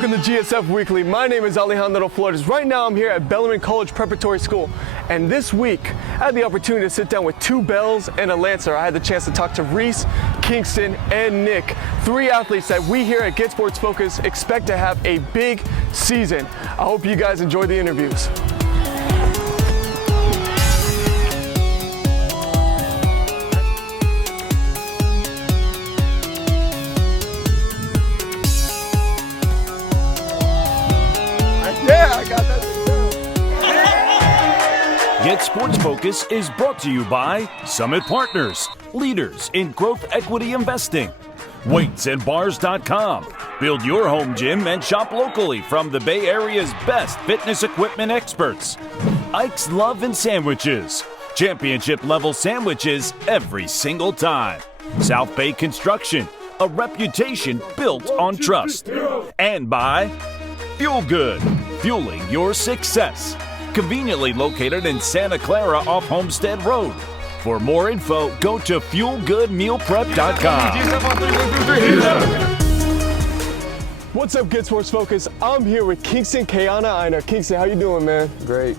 Welcome to GSF Weekly. My name is Alejandro Flores. Right now I'm here at Bellarmine College Preparatory School, and this week I had the opportunity to sit down with two Bells and a Lancer. I had the chance to talk to Reese, Kingston, and Nick, three athletes that we here at GetSportsFocus expect to have a big season. I hope you guys enjoy the interviews. GetSportsFocus is brought to you by Summit Partners, leaders in growth equity investing. WeightsandBars.com. Build your home gym and shop locally from the Bay Area's best fitness equipment experts. Ike's Love and Sandwiches. Championship level sandwiches every single time. South Bay Construction. A reputation built on trust. And by Fuel Good. Fueling your success. Conveniently located in Santa Clara off Homestead Road. For more info, go to fuelgoodmealprep.com. What's up, GetSportsFocus? I'm here with Kingston Keanaaina. Kingston, how you doing, man? Great.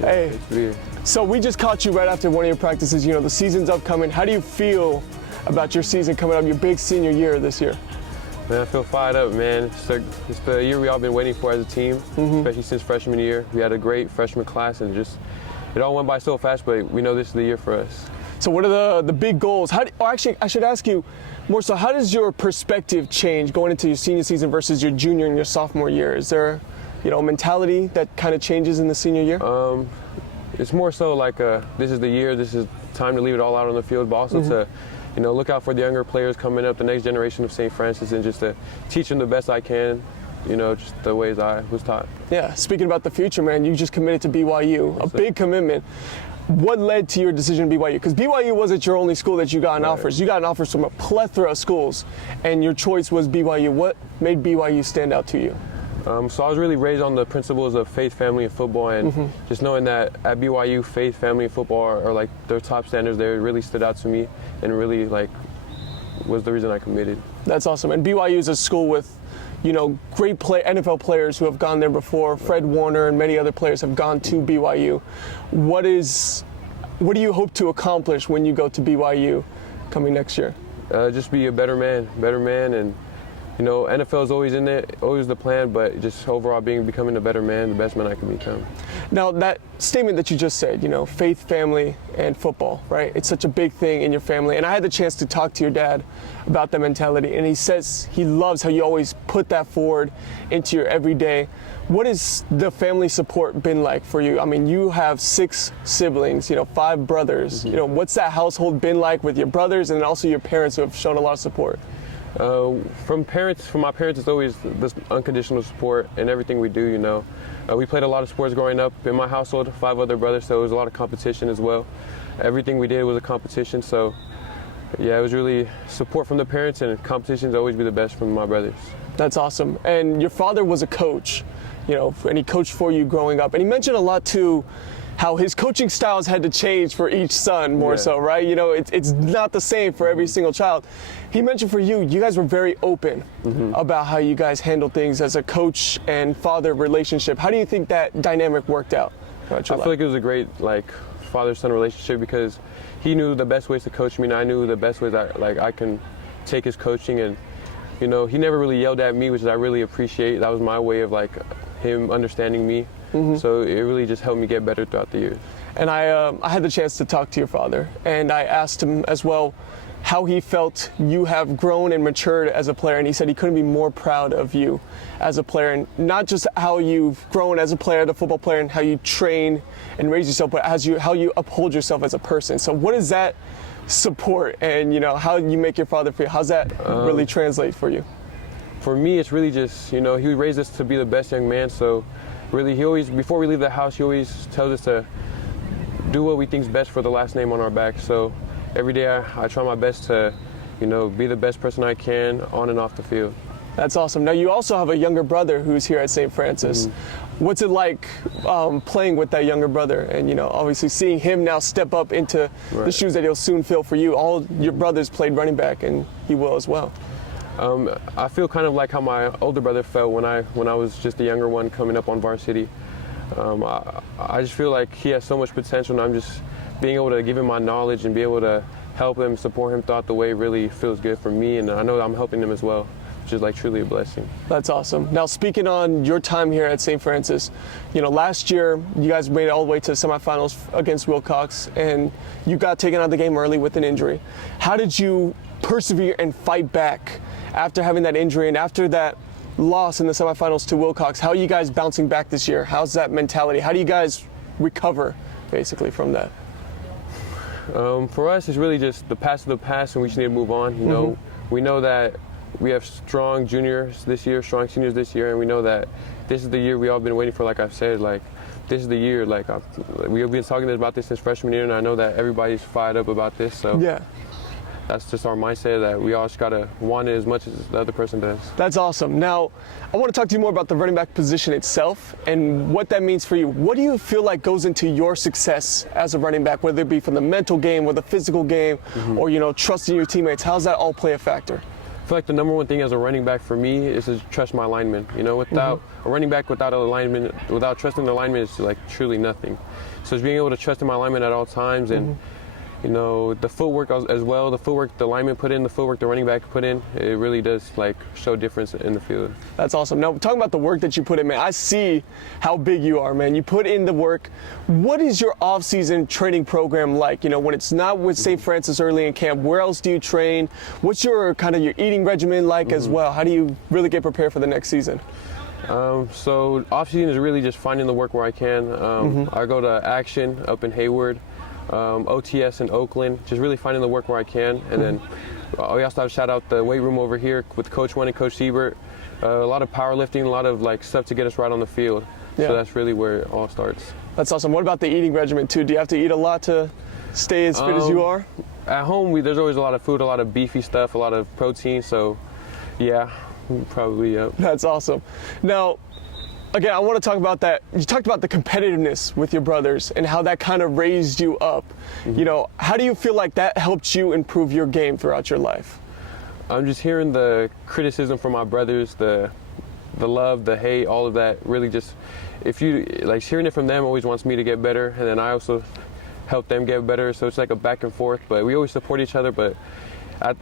Hey. It's here. So we just caught you right after one of your practices. You know, the season's upcoming. How do you feel about your season coming up, your big senior year this year? Man, I feel fired up, man. It's the year we all been waiting for as a team, especially since freshman year. We had a great freshman class, and it all went by so fast, but we know this is the year for us. So what are the big goals? Actually, I should ask you more so, how does your perspective change going into your senior season versus your junior and your sophomore year? Is there, a mentality that kind of changes in the senior year? It's more so like this is the year, this is time to leave it all out on the field, but also to look out for the younger players coming up, the next generation of St. Francis, and just to teach them the best I can, just the ways I was taught. Yeah, speaking about the future, man, you just committed to BYU, a big commitment. What led to your decision to BYU? Because BYU wasn't your only school that you got offers. You got offers from a plethora of schools, and your choice was BYU. What made BYU stand out to you? So I was really raised on the principles of faith, family, and football, and just knowing that at BYU, faith, family, and football are like their top standards there really stood out to me and really was the reason I committed. That's awesome. And BYU is a school with, great NFL players who have gone there before. Fred Warner and many other players have gone to BYU. What do you hope to accomplish when you go to BYU coming next year? Just be a better man, and NFL is always in it, always the plan, but just overall becoming a better man, the best man I can become. Now, that statement that you just said, faith, family, and football, right? It's such a big thing in your family. And I had the chance to talk to your dad about that mentality, and he says he loves how you always put that forward into your everyday. What has the family support been like for you? I mean, you have 6 siblings, 5 brothers. What's that household been like with your brothers and also your parents who have shown a lot of support? From my parents, it's always this unconditional support in everything we do, We played a lot of sports growing up. In my household, 5 other brothers, so it was a lot of competition as well. Everything we did was a competition, so yeah, it was really support from the parents, and competitions always be the best from my brothers. That's awesome. And your father was a coach, and he coached for you growing up. And he mentioned a lot too, how his coaching styles had to change for each son more so, right? It's not the same for every single child. He mentioned for you guys were very open about how you guys handle things as a coach and father relationship. How do you think that dynamic worked out? I feel like it was a great father-son relationship because he knew the best ways to coach me, and I knew the best ways I can take his coaching. And he never really yelled at me, which I really appreciate. That was my way of him understanding me. So it really just helped me get better throughout the years. And I had the chance to talk to your father, and I asked him as well how he felt you have grown and matured as a player, and he said he couldn't be more proud of you as a player, and not just how you've grown as a player, the football player, and how you train and raise yourself, but how you uphold yourself as a person. So what is that support, and how you make your father feel? How's that really translate for you? For me, it's really just he raised us to be the best young man. So really, before we leave the house, he always tells us to do what we think is best for the last name on our back. So every day I try my best to, be the best person I can on and off the field. That's awesome. Now you also have a younger brother who's here at St. Francis. What's it like playing with that younger brother and, obviously seeing him now step up into the shoes that he'll soon fill for you? All your brothers played running back, and he will as well. I feel kind of like how my older brother felt when I was just the younger one coming up on varsity. I just feel like he has so much potential, and I'm just being able to give him my knowledge and be able to help him, support him throughout the way really feels good for me, and I know that I'm helping him as well, which is like truly a blessing. That's awesome. Now, speaking on your time here at St. Francis, last year you guys made it all the way to the semifinals against Wilcox, and you got taken out of the game early with an injury. How did you persevere and fight back after having that injury and after that loss in the semifinals to Wilcox? How are you guys bouncing back this year? How's that mentality? How do you guys recover basically from that? For us, it's really just the past of the past, and we just need to move on. We know that we have strong juniors this year, strong seniors this year, and we know that this is the year we all been waiting for. Like I've said, this is the year. We've been talking about this since freshman year, and I know that everybody's fired up about this. So yeah. That's just our mindset, that we all just gotta want it as much as the other person does. That's awesome. Now, I want to talk to you more about the running back position itself and what that means for you. What do you feel like goes into your success as a running back, whether it be from the mental game or the physical game, or trusting your teammates? How does that all play a factor? I feel like the number one thing as a running back for me is to trust my linemen. Without a running back, without a lineman, without trusting the lineman, is like truly nothing. So it's being able to trust in my linemen at all times, and the footwork as well, the footwork the lineman put in, the footwork the running back put in, it really does show difference in the field. That's awesome. Now, talking about the work that you put in, man, I see how big you are, man. You put in the work. What is your off-season training program like? When it's not with St. Francis early in camp, where else do you train? What's your your eating regimen like as well? How do you really get prepared for the next season? So off-season is really just finding the work where I can. I go to Action up in Hayward. OTS in Oakland, just really finding the work where I can. And then we also have to shout out the weight room over here with Coach One and Coach Siebert. A lot of powerlifting, a lot of stuff to get us right on the field. Yeah. So that's really where it all starts. That's awesome. What about the eating regimen too? Do you have to eat a lot to stay as fit as you are? At home, there's always a lot of food, a lot of beefy stuff, a lot of protein. So yeah, probably, yeah. That's awesome. Now, again, I want to talk about that. You talked about the competitiveness with your brothers and how that kind of raised you up. How do you feel like that helped you improve your game throughout your life? I'm just hearing the criticism from my brothers, the love, the hate, all of that. Really just, if you, hearing it from them always wants me to get better, and then I also help them get better. So it's like a back and forth, but we always support each other, but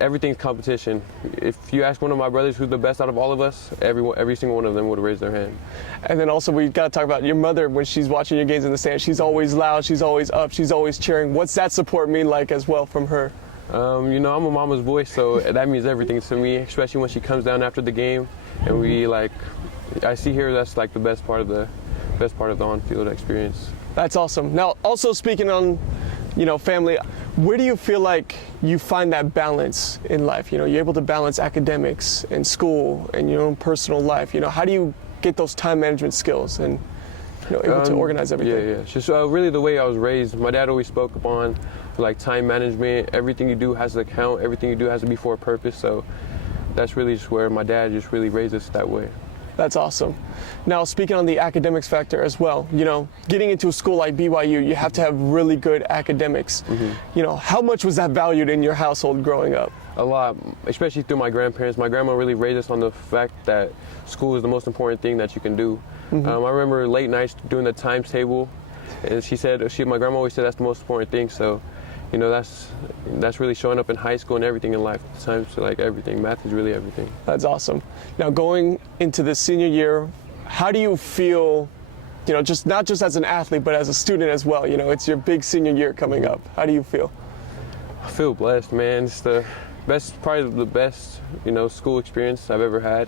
everything's competition. If you ask one of my brothers who's the best out of all of us, every single one of them would raise their hand. And then also we got to talk about your mother when she's watching your games in the stands. She's always loud, she's always up, she's always cheering. What's that support mean like as well from her? I'm a mama's voice, so that means everything to me, especially when she comes down after the game and I see her. That's the best part of the on-field experience. That's awesome. Now, also speaking on family, where do you feel like you find that balance in life? You're able to balance academics and school and your own personal life. How do you get those time management skills and able to organize everything? Yeah. It's just really the way I was raised. My dad always spoke upon time management. Everything you do has to count. Everything you do has to be for a purpose. So that's really just where my dad just really raised us that way. That's awesome. Now, speaking on the academics factor as well, getting into a school like BYU, you have to have really good academics. How much was that valued in your household growing up? A lot, especially through my grandparents. My grandma really raised us on the fact that school is the most important thing that you can do. I remember late nights doing the times table, and my grandma always said that's the most important thing. So, that's really showing up in high school and everything in life. Times everything. Math is really everything. That's awesome. Now, going into the senior year, how do you feel, not just as an athlete, but as a student as well? It's your big senior year coming up. How do you feel? I feel blessed, man. It's probably the best, school experience I've ever had.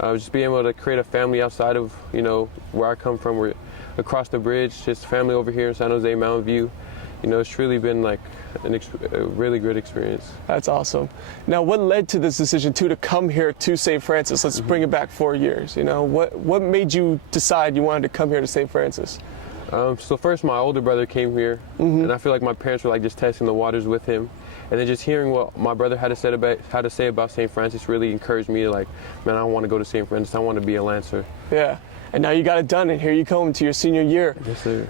Just being able to create a family outside of, where I come from. We're across the bridge, just family over here in San Jose, Mountain View. It's really been a really good experience. That's awesome. Now, what led to this decision to come here to St. Francis? Let's bring it back 4 years. What made you decide you wanted to come here to St. Francis? So first, my older brother came here, and I feel like my parents were just testing the waters with him. And then just hearing what my brother had to say about St. Francis really encouraged me to man, I want to go to St. Francis. I want to be a Lancer. Yeah, and now you got it done, and here you come to your senior year. Yes, sir.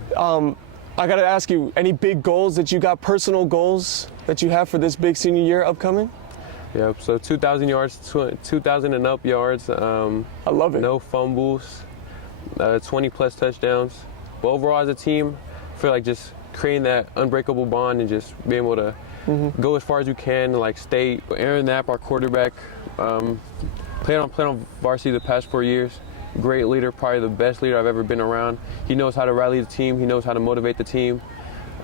I got to ask you, any big goals that you got, personal goals that you have for this big senior year upcoming? Yep. So 2,000 yards, 2,000 and up yards. I love it. No fumbles, 20 plus touchdowns. But overall, as a team, I feel like just creating that unbreakable bond and just being able to go as far as you can, like stay. Aaron Knapp, our quarterback, played on varsity the past 4 years. Great leader, probably the best leader I've ever been around. He knows how to rally the team. He knows how to motivate the team.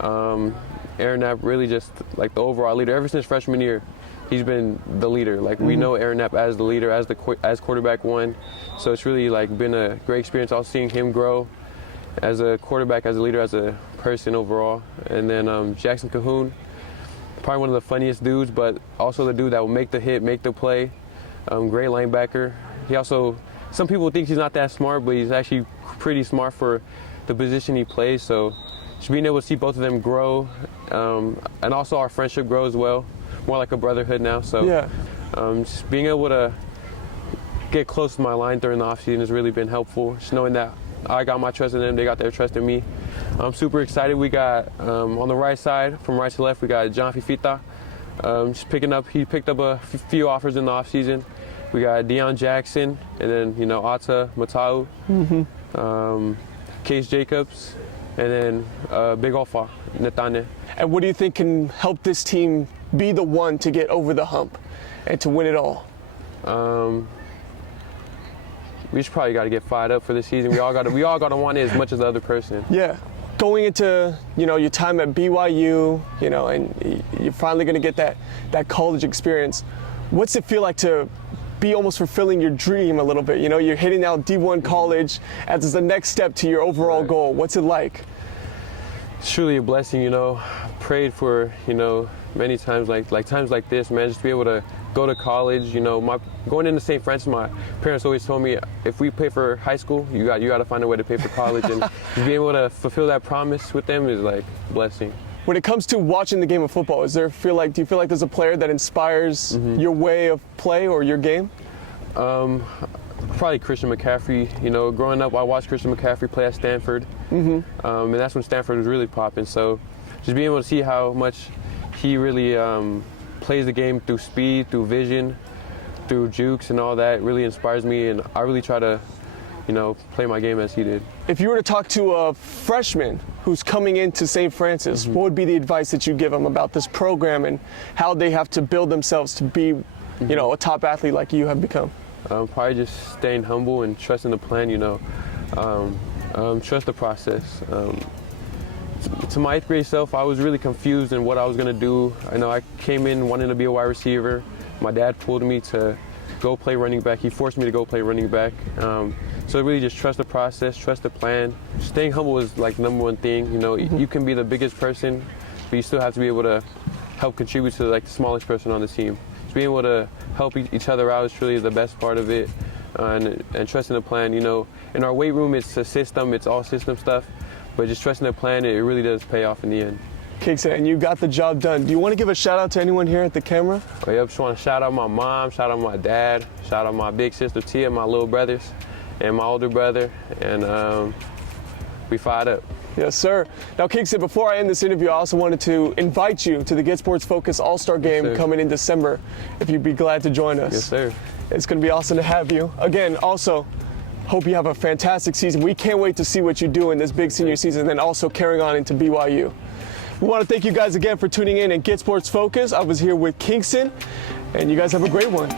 Aaron Knapp really just like the overall leader. Ever since freshman year, he's been the leader. Like we know Aaron Knapp as the leader, as quarterback one. So it's really like been a great experience. Also seeing him grow as a quarterback, as a leader, as a person overall. And then Jackson Cahoon, probably one of the funniest dudes, but also the dude that will make the hit, make the play. Great linebacker. He also, some people think he's not that smart, but he's actually pretty smart for the position he plays. So just being able to see both of them grow, and also our friendship grow as well, more like a brotherhood now. So Yeah. Just being able to get close to my line during the offseason has really been helpful. Just knowing that I got my trust in them, they got their trust in me. I'm super excited. We got on the right side, from right to left, we got John Fifita. He picked up a few offers in the offseason. We got Deion Jackson, and then, you know, Ata Matau, Case Jacobs, and then Big Alpha, Netane. And what do you think can help this team be the one to get over the hump and to win it all? We just probably got to get fired up for the season. We all got to want it as much as the other person. Yeah. Going into, you know, your time at BYU, you know, and you're finally going to get that college experience. What's it feel like to be almost fulfilling your dream a little bit? You know, you're hitting out D1 college as the next step to your overall goal. What's it like? It's truly a blessing, you know. Prayed for, you know, many times like times like this, man, just to be able to go to college. You know, going into St. Francis, my parents always told me, if we pay for high school, you got to find a way to pay for college, and just being able to fulfill that promise with them is like a blessing. When it comes to watching the game of football, do you feel like there's a player that inspires your way of play or your game? Probably Christian McCaffrey. You know, growing up, I watched Christian McCaffrey play at Stanford, and that's when Stanford was really popping. So just being able to see how much he really plays the game through speed, through vision, through jukes and all that really inspires me, and I really try to, you know, play my game as he did. If you were to talk to a freshman who's coming into St. Francis, what would be the advice that you'd give them about this program and how they have to build themselves to be, you know, a top athlete like you have become? Probably just staying humble and trusting the plan, you know. Trust the process. To my 8th grade self, I was really confused in what I was going to do. I know I came in wanting to be a wide receiver. My dad pulled me to go play running back. He forced me to go play running back. So really just trust the process, trust the plan. Staying humble is like the #1 thing. You know, you can be the biggest person, but you still have to be able to help contribute to like the smallest person on the team. Just being able to help each other out is really the best part of it, and trusting the plan. You know, in our weight room, it's a system, it's all system stuff, but just trusting the plan, it really does pay off in the end. Kingston, and you got the job done. Do you want to give a shout out to anyone here at the camera? Oh, yep, just want to shout out my mom, shout out my dad, shout out my big sister Tia, my little brothers, and my older brother, and we fired up. Yes, sir. Now, Kingston, before I end this interview, I also wanted to invite you to the GetSportsFocus All-Star Game coming in December, if you'd be glad to join us. Yes, sir. It's going to be awesome to have you. Again, also, hope you have a fantastic season. We can't wait to see what you do in this big senior season, and then also carrying on into BYU. We want to thank you guys again for tuning in and GetSportsFocus. I was here with Kingston, and you guys have a great one.